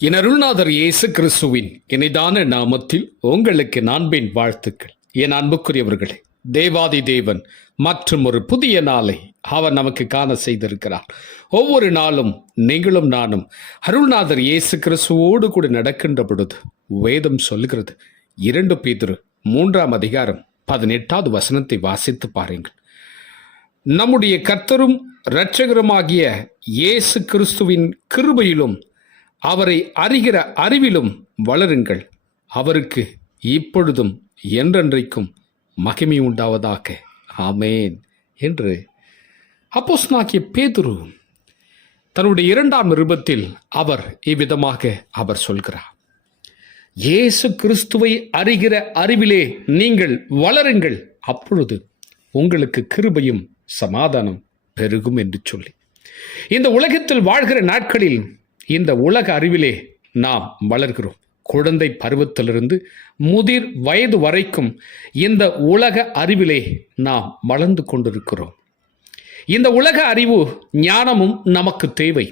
என் அருள்நாதர் இயேசு கிறிஸ்துவின் இனிதான நாமத்தில் உங்களுக்கு அன்பின் வாழ்த்துக்கள். என் அன்புக்குரியவர்களே, தேவாதி தேவன் மற்றும் ஒரு புதிய நாளை அவர் நமக்கு காண செய்திருக்கிறார். ஒவ்வொரு நாளும் நீங்களும் நானும் அருள்நாதர் இயேசு கிறிஸ்துவோடு கூட நடக்கின்ற பொழுது வேதம் சொல்லுகிறது, 2 பேதுரு 3ஆம் அதிகாரம் 18வது வசனத்தை வாசித்து பாருங்கள். நம்முடைய கர்த்தரும் இரட்சகருமாகிய இயேசு கிறிஸ்துவின் கிருபையிலும் அவரை அறிகிற அறிவிலும் வளருங்கள், அவருக்கு இப்பொழுதும் என்றென்றைக்கும் மகிமை உண்டாவதாக, ஆமேன் என்று அப்போஸ்தலனாகிய பேதுரு தன்னுடைய 2ஆம் நிருபத்தில் அவர் இவ்விதமாக அவர் சொல்கிறார். இயேசு கிறிஸ்துவை அறிகிற அறிவிலே நீங்கள் வளருங்கள், அப்பொழுது உங்களுக்கு கிருபையும் சமாதானம் பெருகும் என்று சொல்லி, இந்த உலகத்தில் வாழ்கிற நாட்களில் இந்த உலக அறிவிலே நாம் வளர்கிறோம். குழந்தை பருவத்திலிருந்து முதிர் வயது வரைக்கும் இந்த உலக அறிவிலே நாம் வளர்ந்து கொண்டிருக்கிறோம். இந்த உலக அறிவு ஞானமும் நமக்கு தேவை.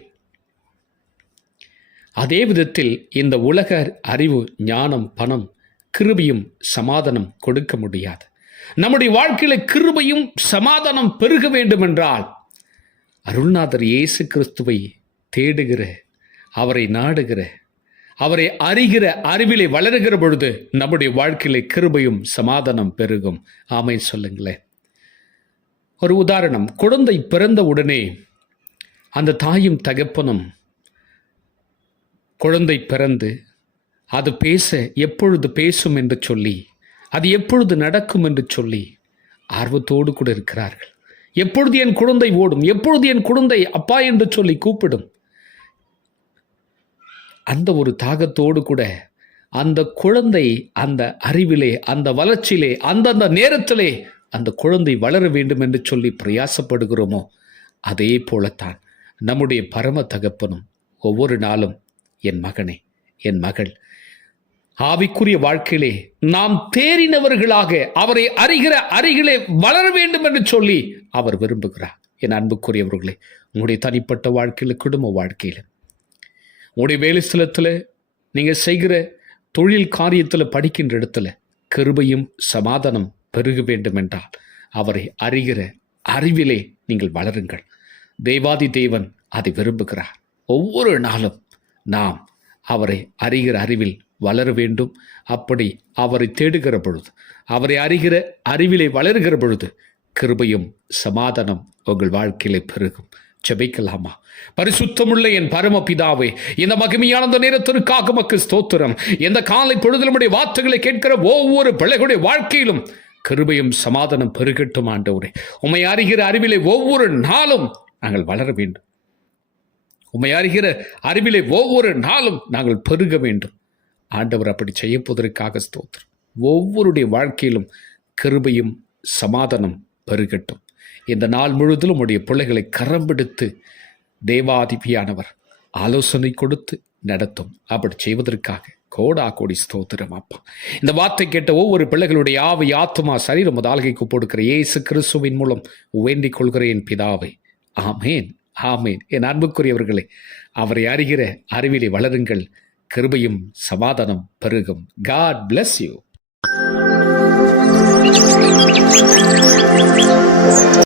அதே விதத்தில் இந்த உலக அறிவு ஞானம் பணம் கிருபையும் சமாதானம் கொடுக்க முடியாது. நம்முடைய வாழ்க்கையில கிருபையும் சமாதானம் பெருக வேண்டும் என்றால் அருள்நாதர் இயேசு கிறிஸ்துவை தேடுகிற, அவரை நாடுகிற, அவரை அறிகிற அறிவிலே வளருகிற பொழுது நம்முடைய வாழ்க்கையிலே கிருபையும் சமாதானம் பெருகும். ஆமென் சொல்லுங்களேன். ஒரு உதாரணம், குழந்தை பிறந்த உடனே அந்த தாயும் தகப்பனும் குழந்தை பிறந்து அது பேச எப்பொழுது பேசும் என்று சொல்லி, அது எப்பொழுது நடக்கும் என்று சொல்லி ஆர்வத்தோடு கூட இருக்கிறார்கள். எப்பொழுது என் குழந்தை ஓடும், எப்பொழுது என் குழந்தை அப்பா என்று சொல்லி கூப்பிடும், அந்த ஒரு தாகத்தோடு கூட அந்த குழந்தை அந்த அறிவிலே, அந்த வளர்ச்சியிலே, அந்தந்த நேரத்திலே அந்த குழந்தை வளர வேண்டும் என்று சொல்லி பிரயாசப்படுகிறோமோ, அதே போலத்தான் நம்முடைய பரம தகப்பனும் ஒவ்வொரு நாளும் என் மகனே, என் மகள், ஆவிக்குரிய வாழ்க்கையிலே நாம் தேறினவர்களாக அவரை அறிகிற அறிகிலே வளர வேண்டும் என்று சொல்லி அவர் விரும்புகிறார். என் அன்புக்குரியவர்களே, உங்களுடைய தனிப்பட்ட வாழ்க்கையில், குடும்ப வாழ்க்கையில், உங்களுடைய வேலை ஸ்தலத்தில், நீங்கள் செய்கிற தொழில் காரியத்தில், படிக்கின்ற இடத்துல கிருபையும் சமாதானம் பெருக வேண்டும் என்றால் அவரை அறிகிற அறிவிலே நீங்கள் வளருங்கள். தேவாதி தேவன் அதை விரும்புகிறார். ஒவ்வொரு நாளும் நாம் அவரை அறிகிற அறிவில் வளர வேண்டும். அப்படி அவரை தேடுகிற பொழுது, அவரை அறிகிற அறிவிலே வளருகிற பொழுது கிருபையும் சமாதானம் உங்கள் வாழ்க்கையிலே பெருகும். ஜெபிக்கலாமா? பரிசுத்தமுள்ள என் பரமபிதாவே, இந்த மகிமையான அந்த நேரத்திற்காக உமக்கு ஸ்தோத்திரம். இந்த காலை பொழுதிலுடைய வார்த்தைகளை கேட்கிற ஒவ்வொரு பிள்ளைகளுடைய வாழ்க்கையிலும் கிருபையும் சமாதானம் பெருகட்டும். ஆண்டவரே, உம்மை அறிகிற அறிவிலே ஒவ்வொரு நாளும் நாங்கள் வளர வேண்டும். உம்மை அறிகிற அறிவிலே ஒவ்வொரு நாளும் நாங்கள் பெருக வேண்டும். ஆண்டவர் அப்படி செய்யப்போவதற்காக ஸ்தோத்திரம். ஒவ்வொருடைய வாழ்க்கையிலும் கிருபையும் சமாதானம் பெருகட்டும். இந்த நாள் முழுவதிலும் உடைய பிள்ளைகளை கரம் பிடித்து தேவாதிபியானவர் ஆலோசனை கொடுத்து நடத்தும். அப்படி செய்வதற்காக கோடா கோடி ஸ்தோத்திரம் அப்பா. இந்த வார்த்தை கேட்ட ஒவ்வொரு பிள்ளைகளுடைய ஆவி, ஆத்துமா, சரீரம் ஆள்கைக்கு கொடுக்கிற இயேசு கிறிஸ்துவின் மூலம் வேண்டிக் கொள்கிறேன் பிதாவை, ஆமேன், ஆமேன். என் அன்புக்குரியவர்களே, அவரை அறிகிற அறிவிலே வளருங்கள், கிருபையும் சமாதானம் பெருகும். God bless you.